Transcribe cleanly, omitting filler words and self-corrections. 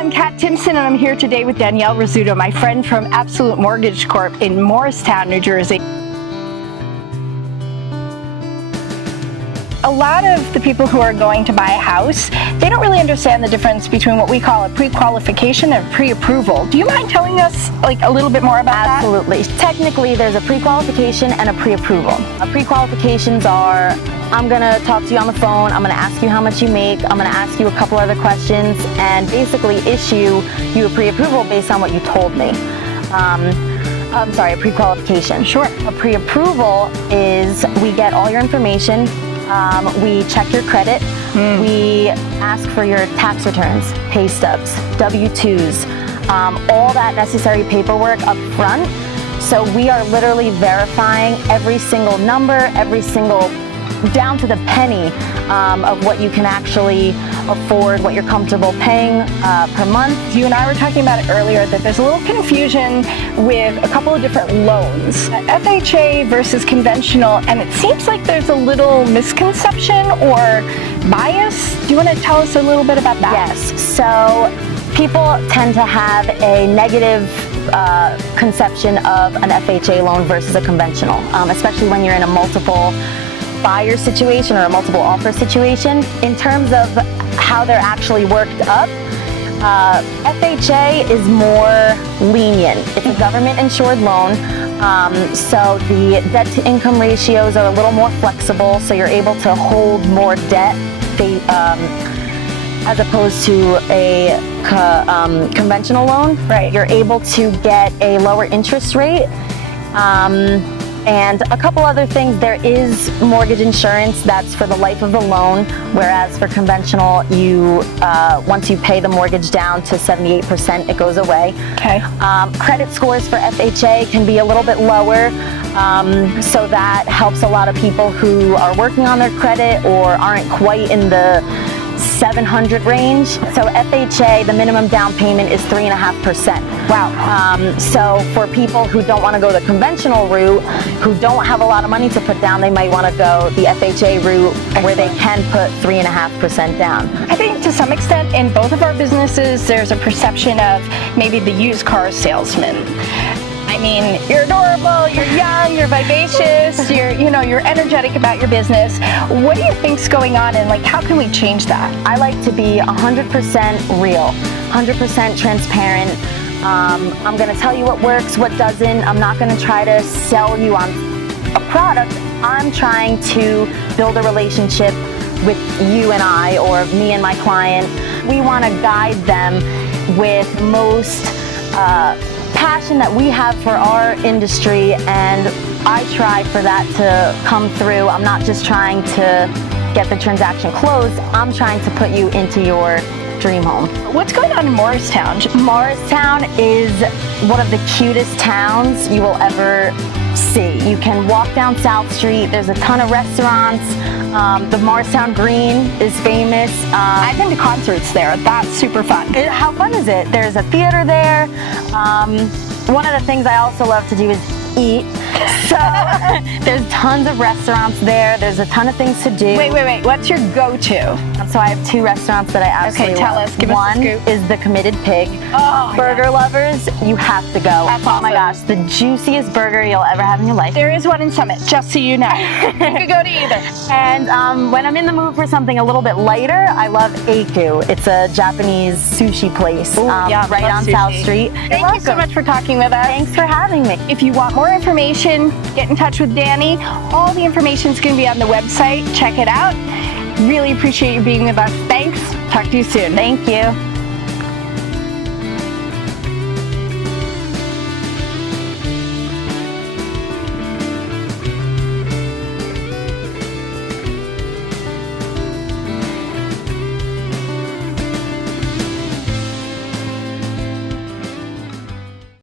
I'm Kat Timpson, and I'm here today with Daniella Rizzuto, my friend from Absolute Mortgage Corp in Morristown, New Jersey. A lot of the people who are going to buy a house, they don't really understand the difference between what we call a pre-qualification and pre-approval. Do you mind telling us a little bit more about that? Absolutely. Technically, there's a pre-qualification and a pre-approval. Pre-qualifications are, I'm going to talk to you on the phone, I'm going to ask you how much you make, I'm going to ask you a couple other questions, and basically issue you a pre-approval based on what you told me. I'm sorry, a pre-qualification. Sure. A pre-approval is we get all your information, we check your credit, we ask for your tax returns, pay stubs, W-2s, all that necessary paperwork up front. So we are literally verifying every single number, every single, down to the penny of what you can actually afford, what you're comfortable paying per month. You and I were talking about it earlier that there's a little confusion with a couple of different loans, FHA versus conventional, and it seems like there's a little misconception or bias. Do you want to tell us a little bit about that? Yes, so people tend to have a negative conception of an FHA loan versus a conventional, especially when you're in a multiple buyer situation or a multiple offer situation. In terms of how they're actually worked up, FHA is more lenient. It's a government insured loan, so the debt to income ratios are a little more flexible, so you're able to hold more debt as opposed to a conventional loan. Right. You're able to get a lower interest rate. And a couple other things, there is mortgage insurance that's for the life of the loan, whereas for conventional, you once you pay the mortgage down to 78%, it goes away. Okay. Credit scores for FHA can be a little bit lower, so that helps a lot of people who are working on their credit or aren't quite in the 700 range. So FHA, the minimum down payment is 3.5%. Wow. So for people who don't want to go the conventional route, who don't have a lot of money to put down, they might want to go the FHA route where they can put 3.5% down. I think to some extent in both of our businesses, there's a perception of maybe the used car salesman. I mean, you're adorable, you're young, you're vivacious, you're energetic about your business. What do you think's going on, and how can we change that? I like to be 100% real, 100% transparent. I'm going to tell you what works, what doesn't. I'm not going to try to sell you on a product. I'm trying to build a relationship with you and I, or me and my client. We want to guide them with most passion that we have for our industry, and I try for that to come through. I'm not just trying to get the transaction closed, I'm trying to put you into your dream home. What's going on in Morristown? Morristown is one of the cutest towns you will ever see. You can walk down South Street, there's a ton of restaurants. The Morristown Green is famous. I've been to concerts there. That's super fun. How fun is it? There's a theater there. One of the things I also love to do is eat. So there's tons of restaurants there. There's a ton of things to do. Wait. What's your go-to? So I have two restaurants that I absolutely tell love. us. Give us One the scoop. is the Committed Pig. Oh, burger lovers, you have to go. That's Oh my awesome. gosh, the juiciest burger you'll ever have in your life. There is one in Summit, just so you know. You could go to either. And when I'm in the mood for something a little bit lighter, I love Eiku. It's a Japanese sushi place Yeah, right love on sushi. South Street. Thank you so much for talking with us. Thanks for having me. If you want more information, get in touch with Danny. All the information is going to be on the website. Check it out. Really appreciate you being with us. Thanks. Talk to you soon. Thank you.